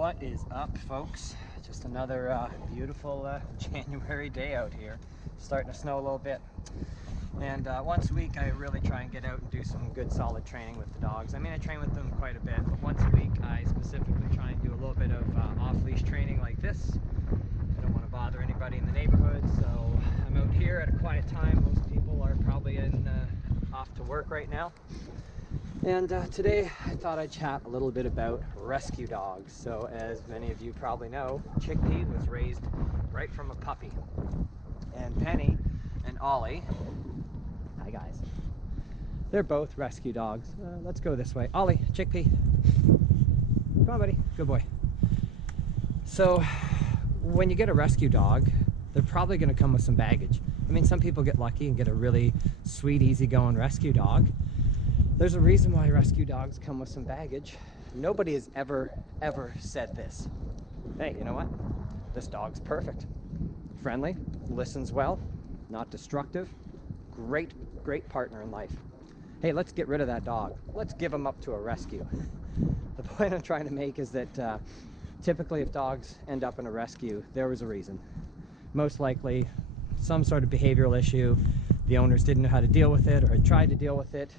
What is up, folks? Just another beautiful January day out here. Starting to snow a little bit. And once a week I really try and get out and do some good solid training with the dogs. I mean, I train with them quite a bit, but once a week I specifically try and do a little bit of off-leash training like this. I don't want to bother anybody in the neighborhood, so I'm out here at a quiet time. Most people are probably off to work right now. And today I thought I'd chat a little bit about rescue dogs. So as many of you probably know, Chickpea was raised right from a puppy. And Penny and Ollie, hi guys, they're both rescue dogs. Let's go this way. Ollie, Chickpea, come on buddy, good boy. So when you get a rescue dog, they're probably going to come with some baggage. I mean, some people get lucky and get a really sweet, easygoing rescue dog. There's a reason why rescue dogs come with some baggage. Nobody has ever said this. Hey, you know what? This dog's perfect. Friendly, listens well, not destructive, great partner in life. Hey, let's get rid of that dog. Let's give him up to a rescue. The point I'm trying to make is that typically if dogs end up in a rescue, there was a reason. Most likely some sort of behavioral issue. The owners didn't know how to deal with it or had tried to deal with it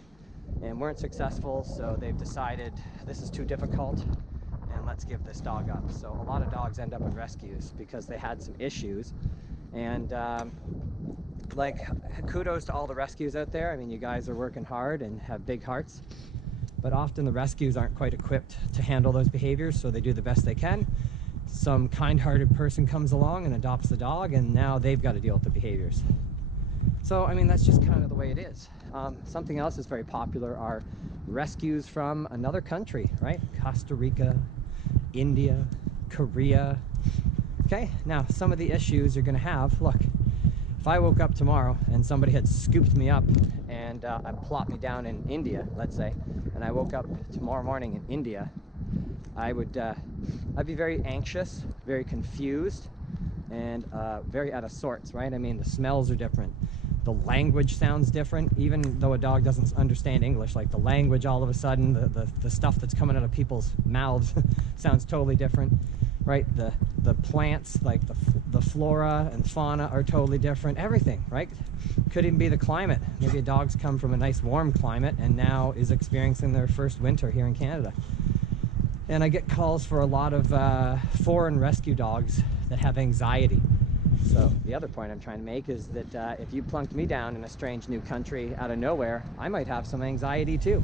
and weren't successful, so they've decided this is too difficult and let's give this dog up. So a lot of dogs end up in rescues because they had some issues. And like, kudos to all the rescues out there. I mean, you guys are working hard and have big hearts, but often the rescues aren't quite equipped to handle those behaviors, so they do the best they can. Some kind-hearted person comes along and adopts the dog, and now they've got to deal with the behaviors. So, I mean, that's just kind of the way it is. Something else that's very popular are rescues from another country, right? Costa Rica, India, Korea. Okay, now some of the issues you're going to have, look, if I woke up tomorrow and somebody had scooped me up and plopped me down in India, let's say, and I woke up tomorrow morning in India, I'd be very anxious, very confused, and very out of sorts, right? I mean, the smells are different. The language sounds different, even though a dog doesn't understand English. Like the language, all of a sudden, the stuff that's coming out of people's mouths sounds totally different, right? The plants, like the flora and fauna are totally different. Everything, right? Could even be the climate. Maybe a dog's come from a nice warm climate and now is experiencing their first winter here in Canada. And I get calls for a lot of foreign rescue dogs that have anxiety. So the other point I'm trying to make is that if you plunked me down in a strange new country out of nowhere, I might have some anxiety too.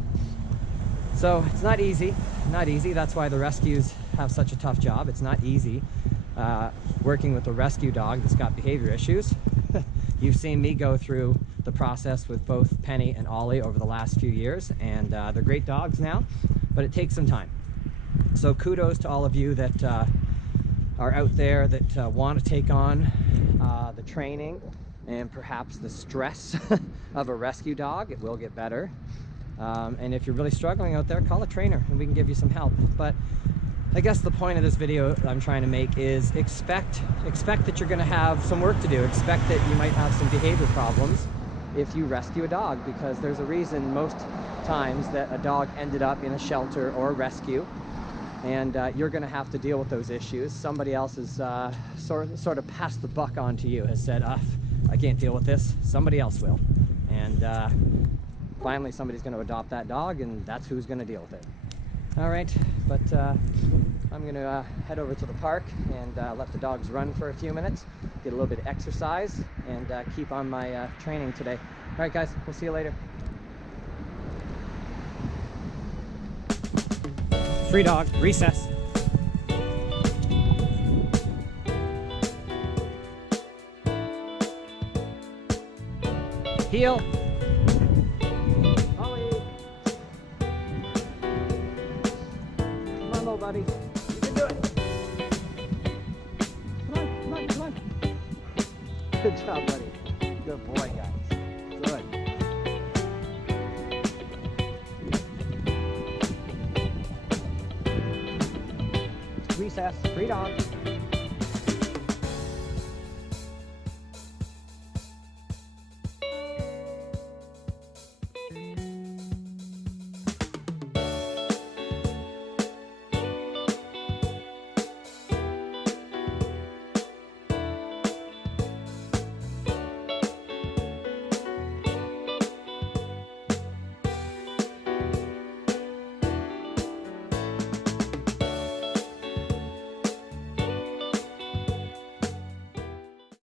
So it's not easy, not easy. That's why the rescues have such a tough job. It's not easy working with a rescue dog that's got behavior issues. You've seen me go through the process with both Penny and Ollie over the last few years, and they're great dogs now, but it takes some time. So kudos to all of you that are out there that want to take on the training and perhaps the stress of a rescue dog. It will get better. And if you're really struggling out there, call a trainer and we can give you some help. But I guess the point of this video that I'm trying to make is expect that you're going to have some work to do. Expect that you might have some behavior problems if you rescue a dog, because there's a reason most times that a dog ended up in a shelter or a rescue. And you're going to have to deal with those issues. Somebody else has sort of passed the buck on to you, has said, I can't deal with this, somebody else will. And finally somebody's going to adopt that dog, and that's who's going to deal with it. All right, but I'm going to head over to the park and let the dogs run for a few minutes, get a little bit of exercise, and keep on my training today. All right guys, we'll see you later. Free dog, recess. Heel. Ollie. Come on, little buddy. You can do it. Come on. Good job, buddy. Good boy, guys. Good. Recess, free dog.